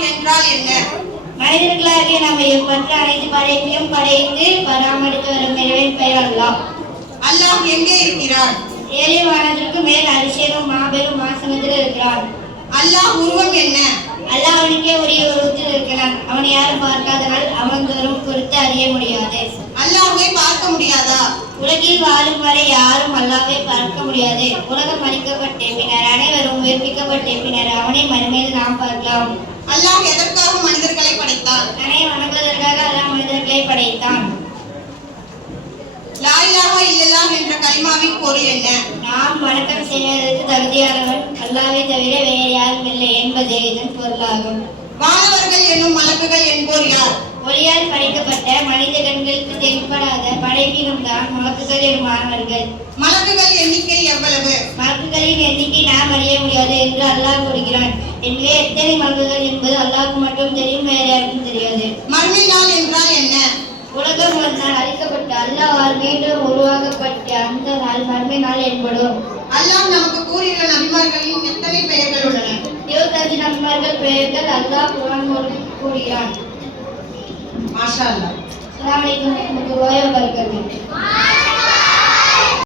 அல்லாஹ் என்றால் என்ன? மனிதர்களாகிய நம்மை மற்ற அனைத்து படைப்பையும் படைத்து பராமரித்து வரும் இறைவன் பெயர் அல்லாஹ். அல்லாஹ் எங்கே இருக்கிறார்? ஏழு வானத்திற்கு மேல் அதிசயம் மாபெரும் ஆசனத்தில் இருக்கிறார். அல்லாஹ் உருவம் என்ன? அல்லாஹ் அவனுக்கே உரிய உருவத்தில் இருக்கிறான். அவனை யாரும் பார்க்காதனால் அவன் தரும் குறித்து அறிய முடியாது. அல்லாஹ்வை பார்க்க முடியாதா? உலகில் வாழும் வரை யாரும் அல்லாஹ்வை பார்க்க முடியாது. உலகம் அழிக்கப்பட்ட பின்னர் அனைவரும் உயிர்ப்பிக்கப்பட்ட பின்னர் அவனை மறுமையில் நாம் பார்க்கலாம். அல்லாஹ் எதற்காக மனிதர்களை படைத்தான்? தன்னை வணங்குவதற்காக அல்லாஹ் மனிதர்களை படைத்தான். லா இலாஹா இல்லல்லாஹ் என்ற கலிமாவின் பொருள் என்ன? நாம் வணக்கம் செய்வதற்கு தகுதியானவன் அல்லாஹ்வை தவிர வேறு யாரும் இல்லை என்பதே இதன் பொருளாகும். வானவர்கள் என்னும் மலக்குகள் என்போர் யார்? ஒளியால் படைக்கப்பட்ட மனித கண்களுக்கு தென்படாத படைப்பினும் தான் மலக்குகள் எனும் மாணவர்கள். மலக்குகள் எண்ணிக்கை எவ்வளவு? மலக்குகளின் எண்ணிக்கை நாம் அறிய முடியாது என்று அல்லாஹ் கூறுகிறான். எனவே எத்தனை மலக்குகள் என்பது அல்லாஹ்வுக்கு மட்டும் தெரியும், வேறு யாருக்கும் தெரியாது. மறுமை நாள் என்றால் என்ன? உலகம் ஒரு நாள் அழிக்கப்பட்டு அல்லாஹ்வால் மீண்டும் உருவாக்கப்பட்ட அந்த நாள் மறுமை நாள் என்படும். அல்லாஹ் நமக்கு கூறியுள்ள நபிமார்களின் எத்தனை பெயர்கள் உள்ளன? 25 நபிமார்கள் பெயர்கள் அல்லாஹ் குர்ஆன் மூலம் கூறுகிறான். மாஷா அல்லாஹ். அஸ்ஸலாமு அலைக்கும் வரஹ்மத்துல்லாஹி வபரகாத்துஹு.